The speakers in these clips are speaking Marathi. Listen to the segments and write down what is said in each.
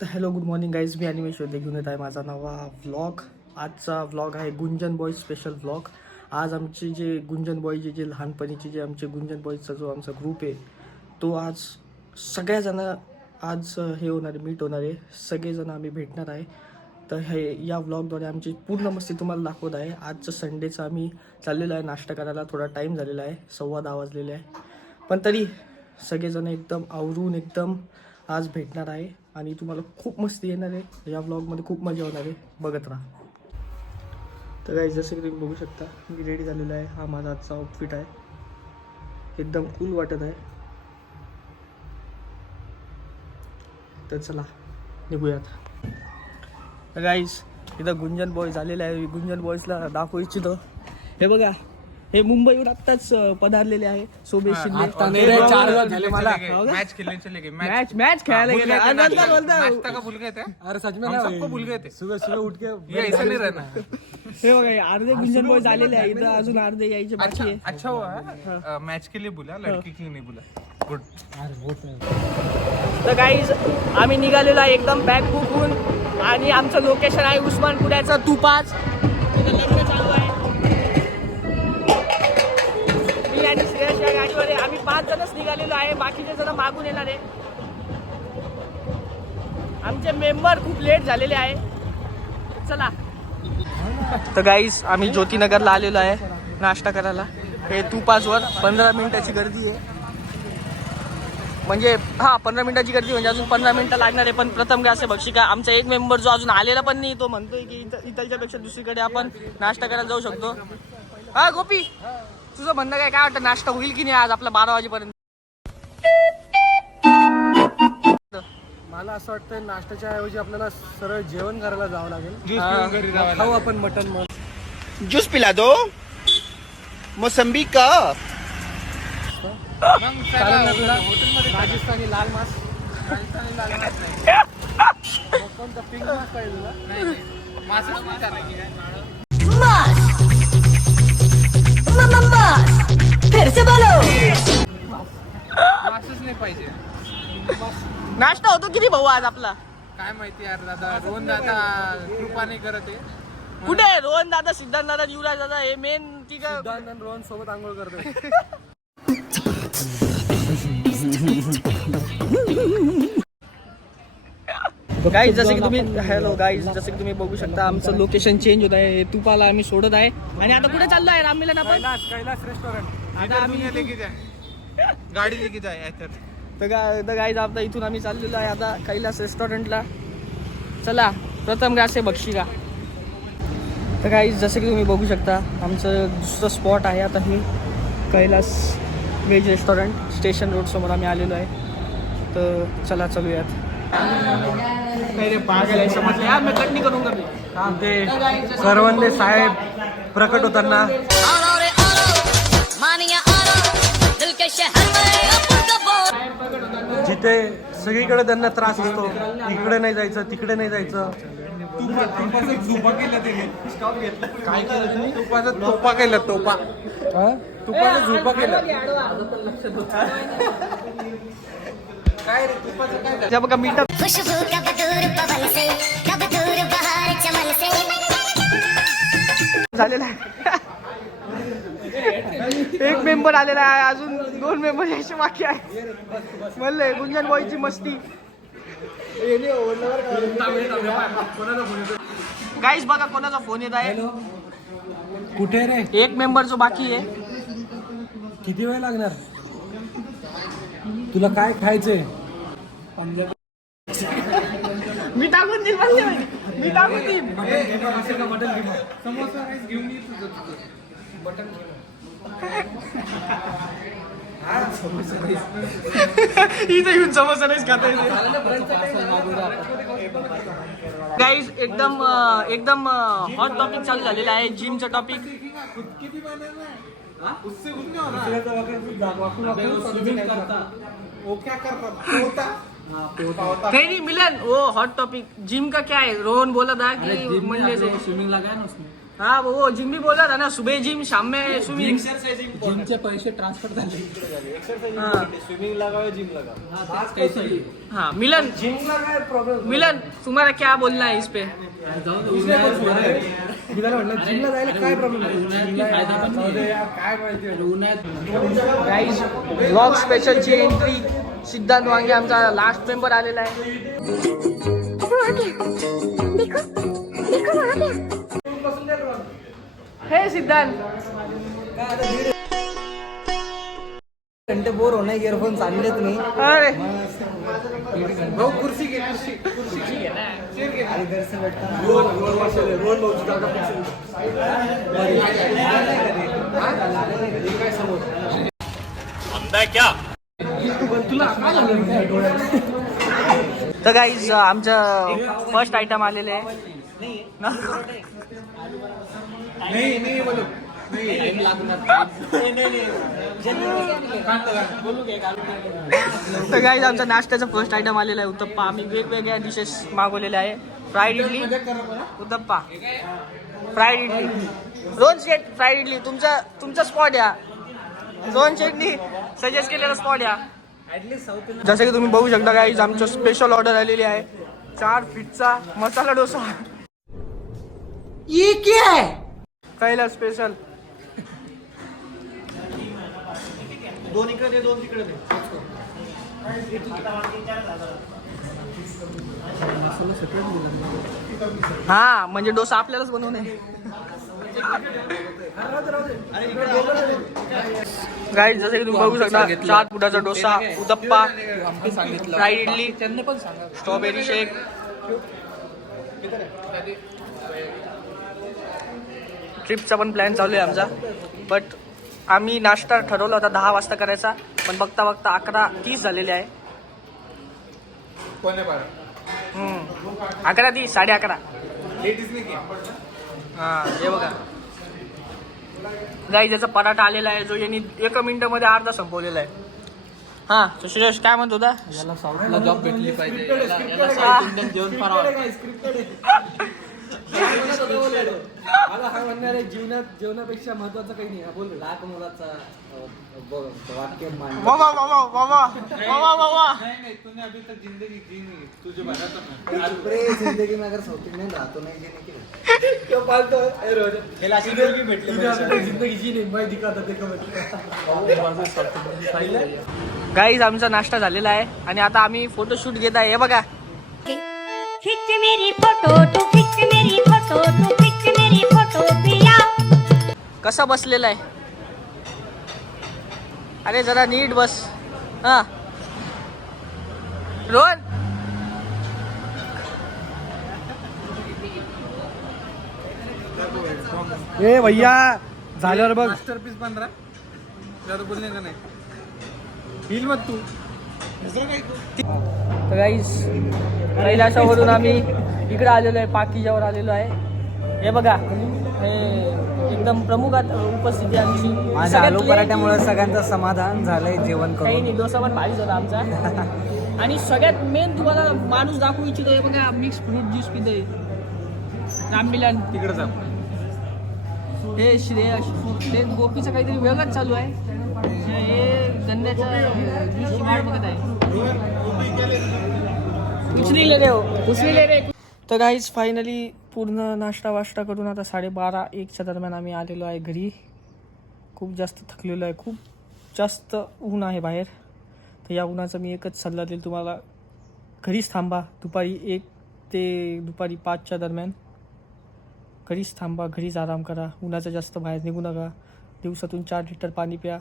तर हॅलो गुड मॉर्निंग गाईज, मी अनिमेश वैद्य घेऊन येत आहे माझा नवा व्लॉग. आजचा व्लॉग आहे गुंजन बॉईज स्पेशल व्लॉग. आज आमचे जे गुंजन बॉईजचे जे लहानपणीचे जे आमचे गुंजन बॉईजचा जो आमचा ग्रुप आहे तो आज सगळ्याजणं आज हे होणार आहे, मीट होणार आहे. सगळेजण आम्ही भेटणार आहे. तर हे या व्लॉगद्वारे आमची पूर्ण मस्ती तुम्हाला दाखवत आहे. आजचं संडेचं आम्ही चाललेलो आहे नाश्ता करायला. थोडा टाईम झालेला आहे, 10:15 वाजलेले आहे, पण तरी सगळेजण एकदम आवरून एकदम आज भेटणार आहे आणि तुम्हाला खूप मस्ती येणार आहे. या व्लॉगमध्ये खूप मजा होणार आहे, बघत राहा. तर गाईज जसं की तुम्ही बघू शकता मी रेडी झालेला आहे. हा माझा आजचा आउटफिट आहे, एकदम कूल वाटत आहे. तर चला निघूयात. तर गाईज इथं गुंजन बॉईज आलेले आहे. गुंजन बॉईजला दाखवू इच्छितो. हे बघा, हे मुंबईहून आत्ताच पधारलेले आहे सोबेश शिंदे. मॅच खेळायला गेले. नाश्ता का भूल गए थे? अरे सच में हम ना, सबको भूल गए थे. सुबह सुबह उठ के ये ऐसा नहीं रहना. हे बघा, अर्धे गुंजन बॉईज आलेले आहे. इथं अजून अर्धे यायचे बाकी आहे. अच्छा हुआ मैच के लिए बुला, लड़की के लिए नहीं बुला. गुड. तर गाईज आम्ही निघालेलो आहे एकदम बॅग बुक होऊन आणि आमचं लोकेशन आहे उस्मानपुऱ्याचं तुपाच. तिथं लग्न चालू आहे. मी आणि श्रेयस या गाडीवर आहे. आम्ही 5 जणच निघालेलो आहे, बाकीचे जण मागून येणार आहे. आमचे मेंबर खूप लेट झालेले आहे. चला. तर गाईज आम्ही ज्योतिनगरला आलेलो आहे नाश्ता करायला. हे तुपाचवर 15 मिनिटाची गर्दी आहे. म्हणजे 15 मिनिटाची गर्दी म्हणजे अजून 15 मिनिटं लागणार आहे. पण प्रथम काय असे बक्षी का आमचा एक मेंबर जो अजून आलेला पण नाही, तो म्हणतोय की इथलच्या पेक्षा दुसरीकडे आपण नाश्ता करायला जाऊ शकतो. हा गोपी, तुझं म्हणणं काय वाटतं, नाश्ता होईल की नाही आज आपला 12 वाजेपर्यंत? मला असं वाटतं नाश्त्याच्या ऐवजी आपल्याला सरळ जेवण करायला जावं लागेल. ज्यूस पिऊन घरी जावं खाऊ आपण मटन मग. जूस पिला दो मोसंबी का. राजस्थानी लाल मास. कोणता पिंक मास पाहिजे तुला? फिर से बोलो. मासच नाही पाहिजे. नाश्ता होतो किती भाऊ आज आपला? काय माहिती यार दादा, रोहन दादा कृपा नाही करत आहे. कुठे आहे रोहन दादा, सिद्धांत दादा, युवराज दादा? हे मेन ती का सिद्धांत आणि रोहन सोबत आंघोळ करतो. गाईज जसं की तुम्ही हॅलो गाईज जसं की तुम्ही बघू शकता आमचं लोकेशन चेंज होत आहे. तुपाला आम्ही सोडत आहे आणि आता कुठे चाललो आहे राममिलन आपण? कैलास रेस्टॉरंट. आता आम्ही लेके जाय, गाडी लेके जाय. तर गाईज आता इथून आम्ही चाललेलो आहे आता कैलास रेस्टॉरंटला. चला प्रथम ग्रास बक्षी का. तर गाईज जसं की तुम्ही बघू शकता आमचं दुसरं स्पॉट आहे आता हे Kailas veg restaurant. Station road समोर आम्ही आलेलो आहे. तर चला चालूयात. मैं कट नहीं करूंगा. ते करवंदे साहेब प्रकट होताना जिथे सगळीकडे त्यांना त्रास असतो, इकडे नाही जायचं तिकडे नाही जायचं. काय केलं तुम्ही? तुपाचा तोपा केला, तोपा. तुपाचा झोपा केला. काय रे तुपाचं काय झालं? त्या बघा मीटअप खुशबू कब दूर पवन से, कब दूर बहार चमन से. झालेला आहे. एक मेंबर आलेला आहे, अजून 2 मेंबर यायचे बाकी आहे. म्हणले गुंजन बॉईची मस्ती. गाईज बघा कोणाचा फोन येत आहे. कुठे रे? एक मेंबर जो बाकी आहे. किती वेळ लागणार तुला? काय खायचंय? मी टाकून देईन म्हणले, मी टाकून देईन. समोसा राईस घेऊन ये तुझं बटन. इथं येऊन समोसा नाहीच खाता येते. गाईज एकदम हॉट टॉपिक चालू झालेला आहे, जिमचा टॉपिक. किती बनाना उससे कुछ नहीं हो रहा. वो क्या कर रहा पोता. नहीं मिलन वो हॉट टॉपिक जिम का क्या है. रोहन बोला था कि मंडे से स्विमिंग लगाया ना उसने. हाँ वो जिम भी बोला था ना, सुबह जिम शाम में स्विमिंग. जिमचे पैसे ट्रान्सफर झाले. हाँ. स्विमिंग लगाओ जिम लगाओ. हाँ मिलन, जिमला काय प्रॉब्लेम मिलन तुम्हारा क्या बोलना है इस पे? मी त्याला म्हटलं जिमला जायला काय प्रॉब्लेम काय माहिती. गाइस व्लॉग स्पेशलची एंट्री सिद्धांत वांगे आमचा लास्ट मेंबर आलेला आहे. वो आ गया, देखो देखो वो आ गया. हे सिद्धांत, घंटे बोर होणे इयरफोन चाललेच नाही. अरे भाऊ कुर्सी घे कुर्सी घे ना. आणि दर्शन भेटताना रोड भाऊची जागा काय समोर तर गाईज आमचं फर्स्ट आयटम आलेलं आहे. तर गाईज आमचा नाश्त्याचा फर्स्ट आयटम आलेला आहे उत्तप्पा. आम्ही वेगवेगळ्या डिशेस मागवलेल्या आहे. फ्राईड इडली, उत्तप्पा, फ्राईड इडली, रोहन शेट फ्राईड इडली. तुमचा स्पॉट या. रोहन शेटनी सजेस्ट केलेला स्पॉट या. जसं की तुम्ही बघू शकता गाईज आमचं स्पेशल ऑर्डर आलेली आहे. 4 फीटचा मसाला डोसा. ये क्या है? कैला स्पेशल. दोन इकडे दे, दोन तिकडे दे. हा म्हणजे डोसा आपल्यालाच बनवणे. गाईज जसं की तुम्ही बघू शकता 4 फुटाचा डोसा, उत्तप्पा, फ्राईड इडली, त्यांनी पण सांगा. स्ट्रॉबेरी शेक. ट्रिपचा पण प्लॅन चालू आहे आमचा. बट आम्ही नाश्ता ठरवला होता 10 वाजता करायचा, पण बघता बघता 11:30 झालेले आहे. 11:30, 11:30. हा हे बघा गाईज याचा पराठा आलेला आहे जो यांनी 1 मिनिटामध्ये अर्धा संपवलेला आहे. हा तर सुरेश काय म्हणत होता? याला साऊथला जॉब भेटली पाहिजे. याला साऊथ इंडियन जेवण फार आवडतं. मला हा म्हणणार आहे जेवणापेक्षा महत्वाचं काही नाही. बोल लाख मुलाचा वाक्य मान. बाबा बाबा बाबा बाबा बाबा तूने अभी तक जिंदगी जी नहीं, तुझे बनाता मैं. प्रे जिंदगी में अगर साउथ इंडियन राहतो नाही जे नाही क्यों पालतो ए रोज हेला जिंदगी भेटली. जिंदगी जी नाही मैं दिखाता ते गाईज आमचा नाश्ता झालेला आहे आणि आता आम्ही फोटोशूट घेत आहे. हे बघा खिच मेरी फोटो तू, खिच मेरी फोटो तू, खिच मेरी फोटो पिया. कसा बसलेला आहे. अरे जरा नीट बस. हा रोहन ए भैया झाल्यावर बघ. मास्टरपीस 15 ज्यादा बोलने का नाही. हिल मत तू. तर गाईज कैलासावरून आम्ही इकडे आलेलो आहे, पाकीजावर आलेलो आहे. हे बघा हे एकदम प्रमुख उपस्थिती आमची. माझ्या आलू पराठ्यामुळे सगळ्यांचं समाधान झालंय जेवण काही करून. नाही, डोसा पण भारीच होता आमचा. आणि सगळ्यात मेन तुम्हाला माणूस दाखवू इच्छितो. हे बघा मिक्स फ्रूट ज्यूस पितोय राममिलन. तिकडे जा. हे श्रेयश, ते गोपीचं काहीतरी वेगळंच चालू आहे. हे गन्याच्या ज्यूसची वाट बघत आहे. उचली ले रे. तर गाईज फायनली पूर्ण नाश्ता वाश्ता करून आता 12:30-1च्या दरम्यान आम्ही आलेलो आहे घरी. खूप जास्त थकलेलो आहे, खूप जास्त ऊन आहे बाहेर. तर या उन्हाचा मी एकच सल्ला देईल तुम्हाला, घरीच थांबा. दुपारी 1 ते दुपारी 5च्या दरम्यान घरीच थांबा, घरीच आराम करा. उन्हाचं जास्त बाहेर निघू नका. दिवसातून 4 लिटर पाणी प्या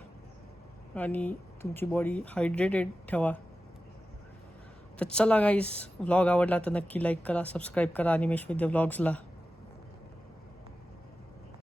आणि तुमची बॉडी हायड्रेटेड ठेवा. तर चला गाईस, व्लॉग आवडला तर नक्की लाईक करा, सबस्क्राईब करा अनिमेश विद्या व्लॉग्सला.